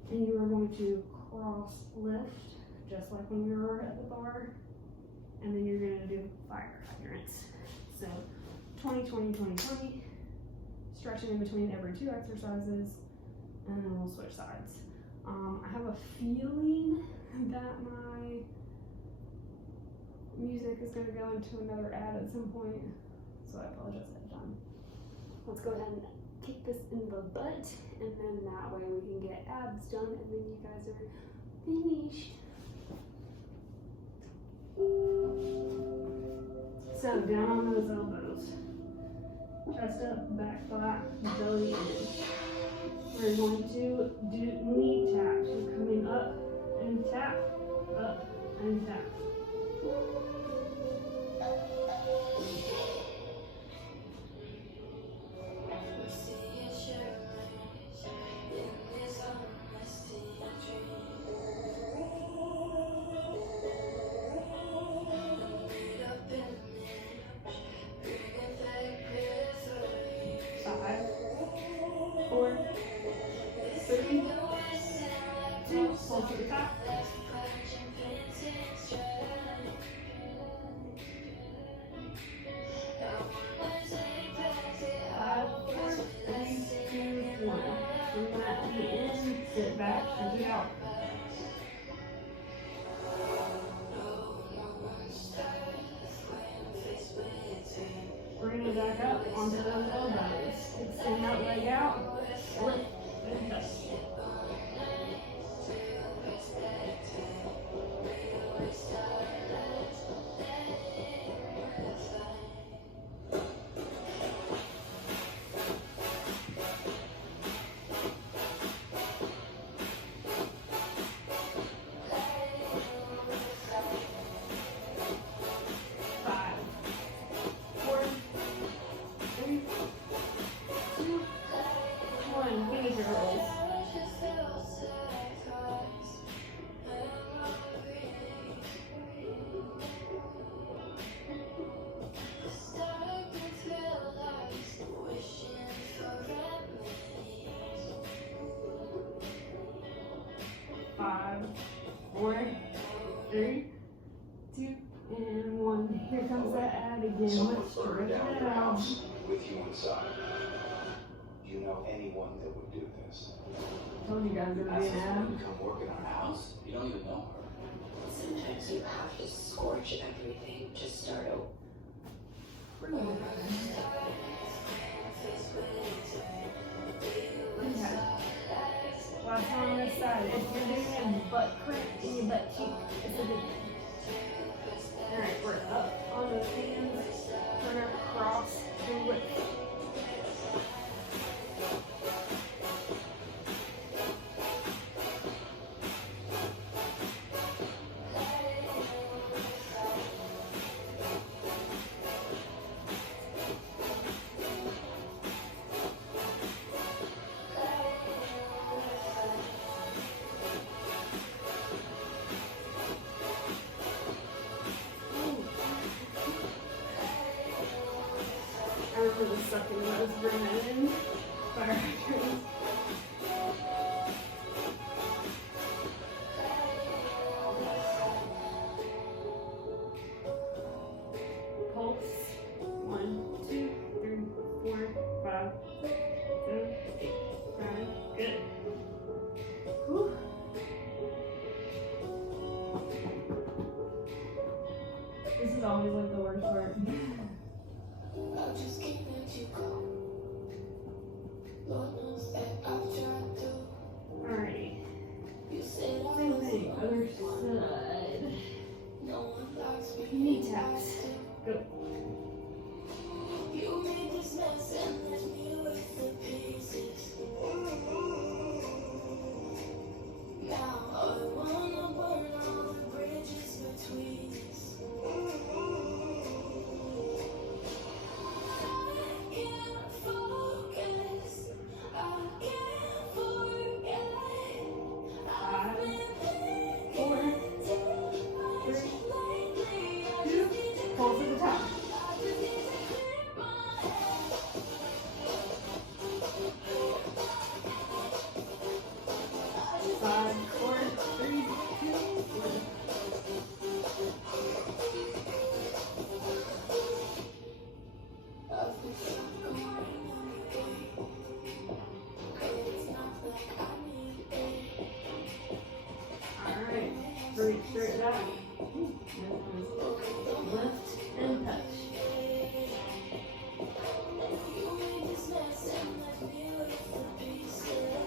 And you are going to cross lift, just like when you were at the bar. And then you're gonna do fire hydrants. So 20, 20, 20, 20. Stretching in between every 2 exercises, and then we'll switch sides. I have a feeling that my music is gonna go into another ad at some point, so I apologize ahead of time. Let's go ahead and kick this in the butt, and then that way we can get abs done, and then you guys are finished. So down on those elbows, chest up, back flat, belly in. We're going to do knee taps. We're coming up and tap, up and tap. To the top. out. We're going to back up onto those elbows. Extend that leg out. Lift and touch. 5, 4, 3, 2, and 1. Here comes that ad again. Someone Let's burned stretch down it your out. house with you inside. Do you know anyone that would do this? Told you guys there would be an ad. Come work in our house. You don't even know her. Sometimes you have to scorch everything to start over. Okay. Last one on this side. If you're doing a butt cramp in your butt cheek, it's a good thing. Alright, we're up on those hands. We're going to cross the width. I remember the sucking that was bringing in fire hydrants. Pulse. 1, 2, 3, 4, 5, 7, 8, 9. Good. Whew. This is always like the worst part. I just can't let you go. Lord knows that I've tried to. Alright. You said I Same was thing. the Other only one. side. No one likes me. Knee taps. Go. You made this mess and left me with the pieces. Now I wanna burn all the bridges between us. I can't focus. I can't forget. I've 5, been 4, thinking too much 3, lately. 2, pull to the top. I just need to clear my head. 5, 4, 3, 2, 1. I've been going on a day. It's not like I need it. Alright. Reach straight back. Lift and touch. You made this mess and left me with the pieces.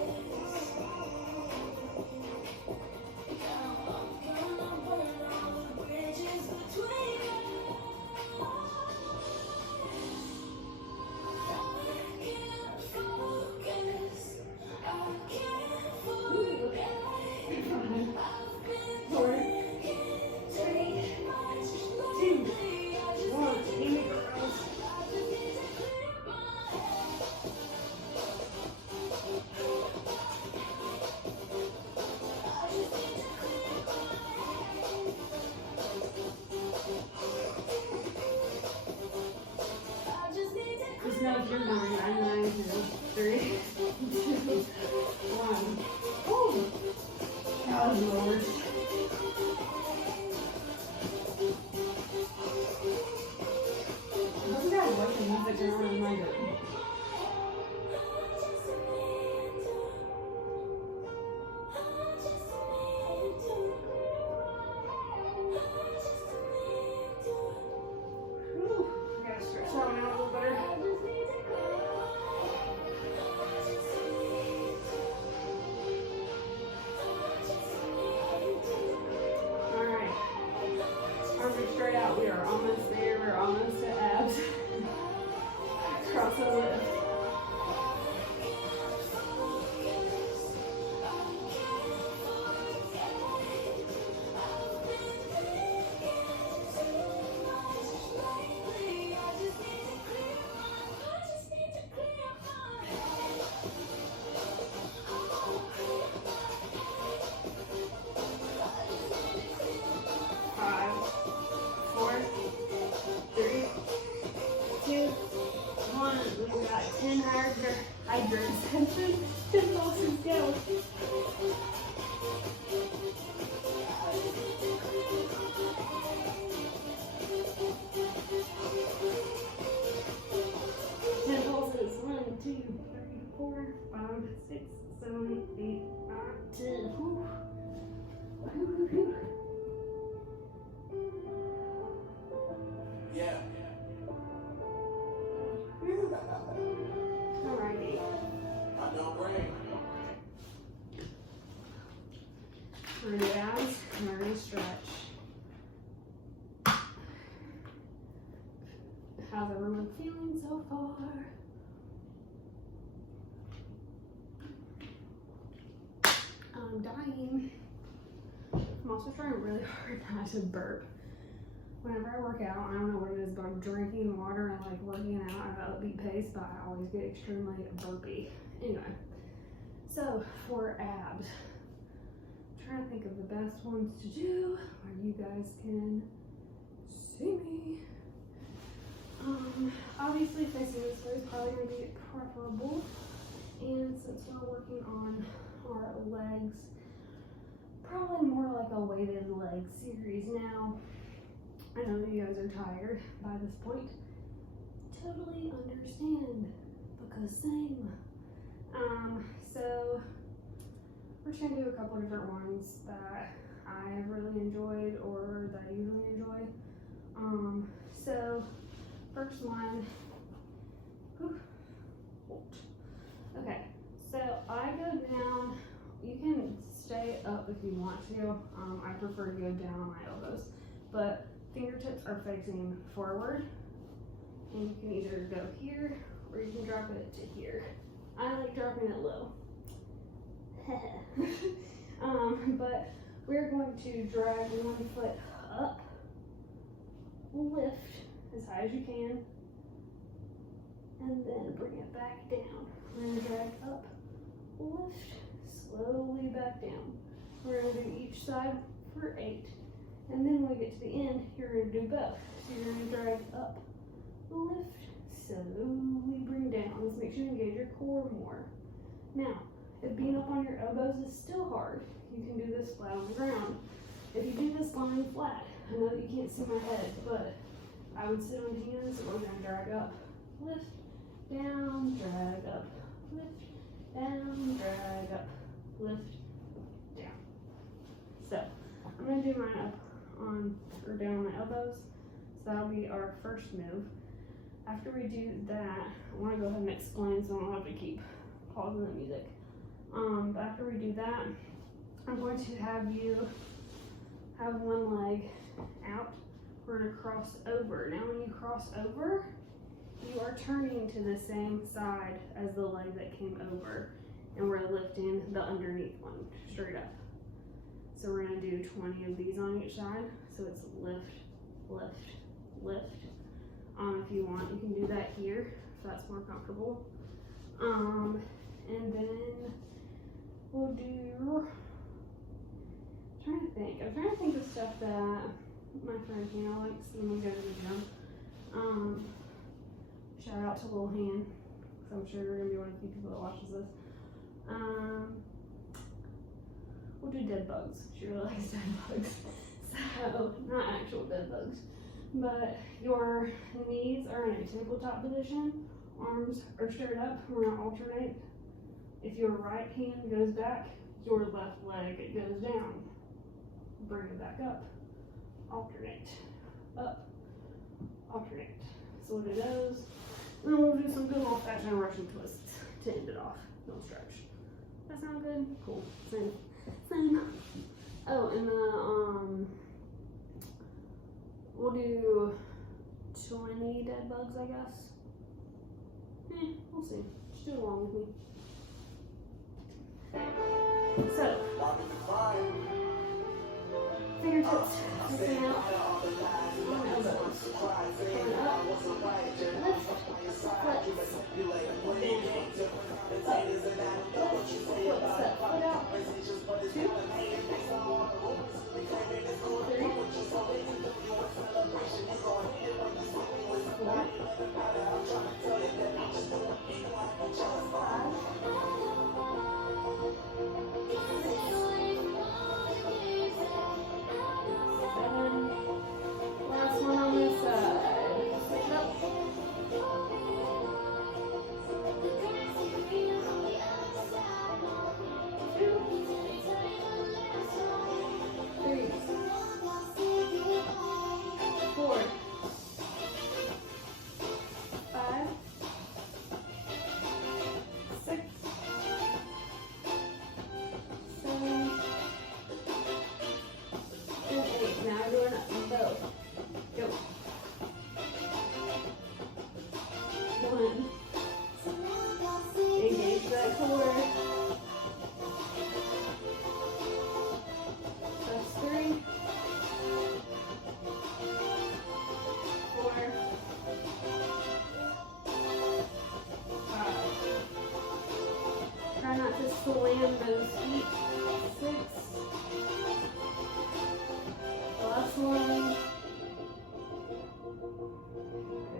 Now I'm gonna burn all the bridges between us. I can't focus. I can't forget. 4, 3, 2, 1. Aim it, girls. Just know if you're going, I'm going to. 3, 2, 1. Ooh. That was the worst. Look at that working music around my room. almost at abs. Cross the lift. We got 10 hydrants. 10 pulses go. Ten pulses. 1, 2, 3, 4, 5, 6, 7, 8, 9, 10. Whew. Whew, whew, whew. Yeah. Alrighty. I don't break. We're gonna do abs and we're gonna stretch. How's everyone feeling so far? I'm dying. I'm also trying really hard not to burp. Whenever I work out, I don't know what it is, but I'm drinking water and like working out at an upbeat pace, but I always get extremely burpy. Anyway, so for abs, I'm trying to think of the best ones to do where you guys can see me. Obviously facing this way is probably going to be preferable, and since we're working on our legs, probably more like a weighted leg series now. I know that you guys are tired by this point. Totally understand, because same. So we're just gonna do a couple different ones that I have really enjoyed or that you really enjoy. So first one, okay, so I go down, you can stay up if you want to. I prefer to go down on my elbows, but fingertips are facing forward, and you can either go here or you can drop it to here. I like dropping it low. But we're going to drag one foot up, lift as high as you can, and then bring it back down. We're going to drag up, lift, slowly back down. We're going to do each side for 8. And then when we get to the end, you're going to do both. So you're going to drag up, lift, slowly bring down. Let's make sure you engage your core more. Now, if being up on your elbows is still hard, you can do this flat on the ground. If you do this lying flat, I know that you can't see my head, but I would sit on hands. We're going to drag up, lift, down, drag up, lift, down, drag up, lift, down. So, I'm going to do mine up on or down on my elbows. So that'll be our first move. After we do that, I want to go ahead and explain so I don't have to keep pausing the music. But after we do that, I'm going to have you have one leg out. We're going to cross over. Now when you cross over, you are turning to the same side as the leg that came over, and we're lifting the underneath one straight up. So we're going to do 20 of these on each side. So it's lift, lift, lift. If you want, you can do that here if that's more comfortable. And then we'll do, I'm trying to think of stuff that my friend Hannah likes when we go to the gym. Shout out to Lil Han, because I'm sure you're going to be one of the people that watches this. We'll do dead bugs. She really likes dead bugs. So, not actual dead bugs. But your knees are in a tabletop position. Arms are straight up. We're going to alternate. If your right hand goes back, your left leg goes down. Bring it back up. Alternate. Up. Alternate. So we'll do those. And then we'll do some good old-fashioned Russian twists to end it off. No stretch. That sound good? Cool. Same. Oh, and we'll do 20 I guess. We'll see. Just do it along with me. So, fingertips lifting out on elbows. Coming up, lift, flex. Flip that foot out. 2, 3, 4, 7. Last one on this side. Switch up. 2, 3, 4, 5, 6, 7, and 8. Now doing it on both. Go. 1. Engage that core. That's 3, 4, 5. Try not to slam those feet. 6. Last one.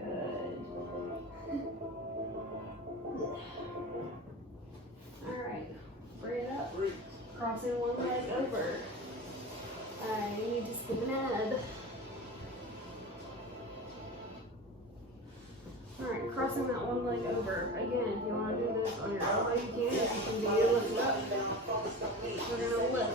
Good. Alright, bring it up. Crossing one leg over. Alright, you need to skip an ab. Alright, crossing that one leg over. Again, if you want to do this on your elbow, you can. If you can do your lift up, we're going to lift.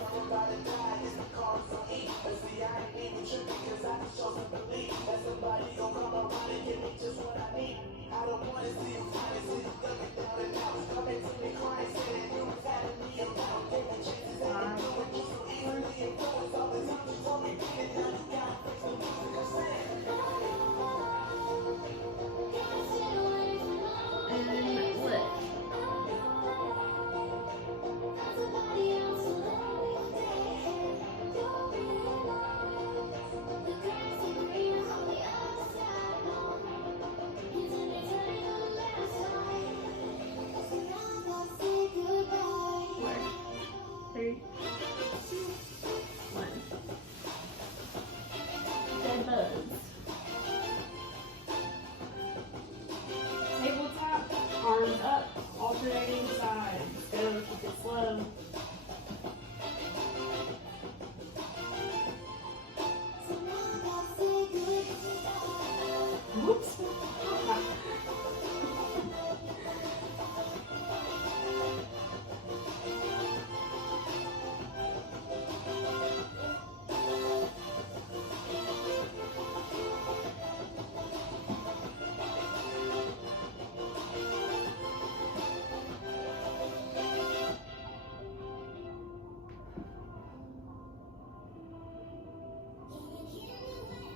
And lift. Arms up, alternating sides. Go, keep it slow. Whoops.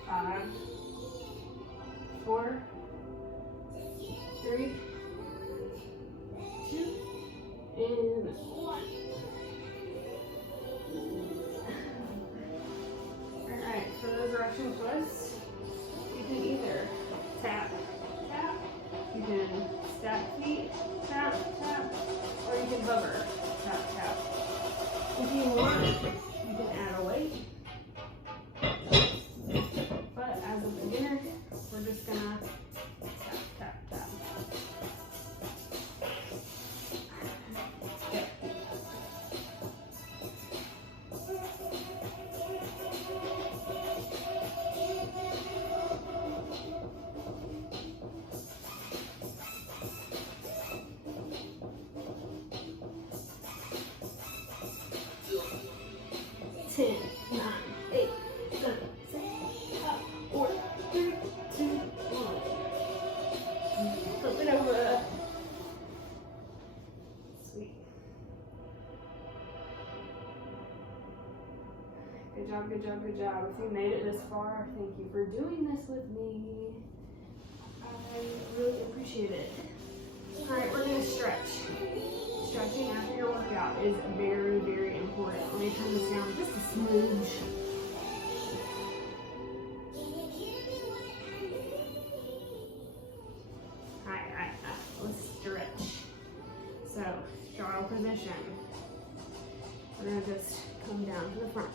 Five, 4, 3, 2, and 1. Alright, for those Russian twists, you can either tap, tap, you can stack feet, tap, tap, or you can hover, tap, tap. If you want, you can add a weight. But as a beginner, we're just gonna tap, tap, tap. Go. 10, 9, 8, 7, 6, 5, 4, 3, 2, 1. Flip it over. Sweet. Good job, good job, good job. If you made it this far, thank you for doing this with me. I really appreciate it. Alright, we're gonna stretch. Stretching after your workout is very, very important. Let me turn this down just a smidge. Alright, let's stretch. So, straddle position. We're gonna just come down to the front.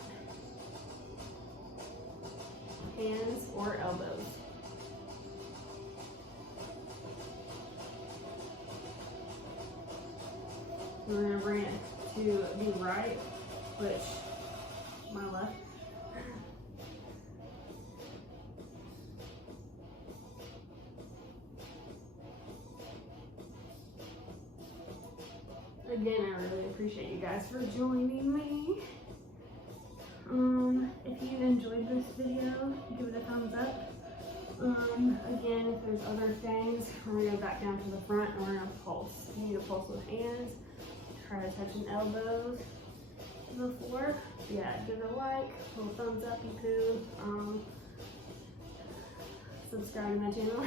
Hands or elbows. We're gonna bring it to the right, switch my left. Again, I really appreciate you guys for joining me. If you enjoyed this video, give it a thumbs up. Again, if there's other things, we're gonna go back down to the front and we're gonna pulse. You need to pulse with hands. Try to touch an elbows to the floor. Yeah, give it a like, little thumbs up, you poo. Subscribe to my channel.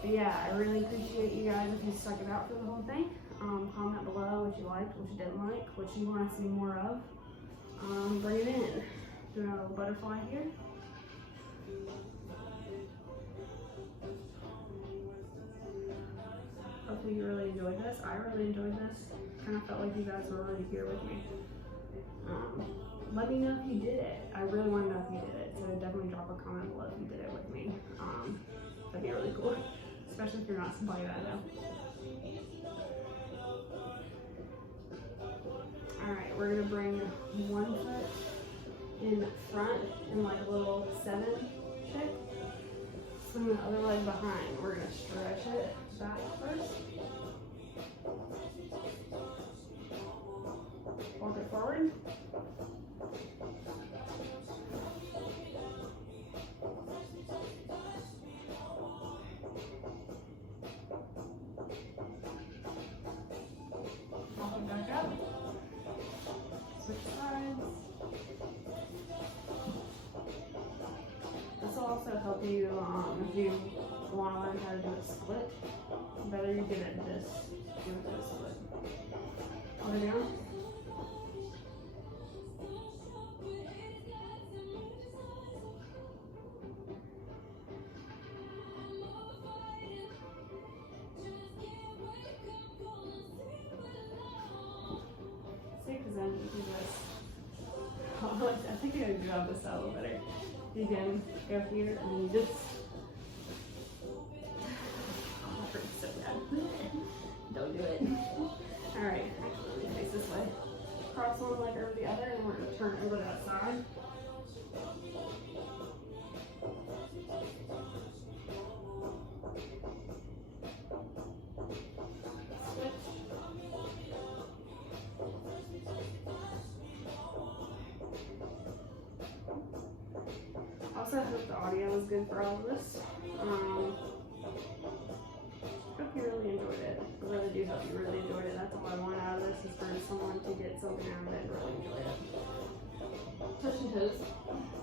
But yeah, I really appreciate you guys if you stuck it out for the whole thing. Comment below what you liked, what you didn't like, what you want to see more of. Bring it in. Doing a little butterfly here. Hopefully you really enjoyed this. I really enjoyed this. Kind of felt like you guys were already here with me. Let me know if you did it. I really want to know if you did it. So definitely drop a comment below if you did it with me. That'd be really cool. Especially if you're not somebody that I know. Alright, we're going to bring one foot in front in like a little 7 shape. Swing the other leg behind. We're going to stretch it back first. Walk it forward. Walk it back up. Switch sides. This will also help you if you want to learn how to do a split. Better you get it this, do it this split. Hold it down. See, because then you can just, I think I could draw this out a little better. You can go here and you just, oh, it hurts so bad. Don't do it. Alright, actually let me face this way. Cross one leg over the other and we're going to turn over to that side. Switch. Also, I hope the audio was good for all of this. Hope you really enjoyed it. I really do hope you really enjoyed it. That's all I want out of this, is for someone to get something out of it and really enjoy it. Touch and toes.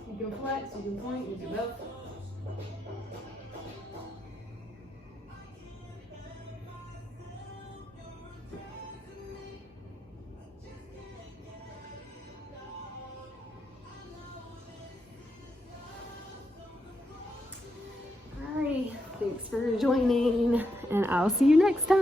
You can flex, you can point, you can do both. Alright, thanks for joining, and I'll see you next time.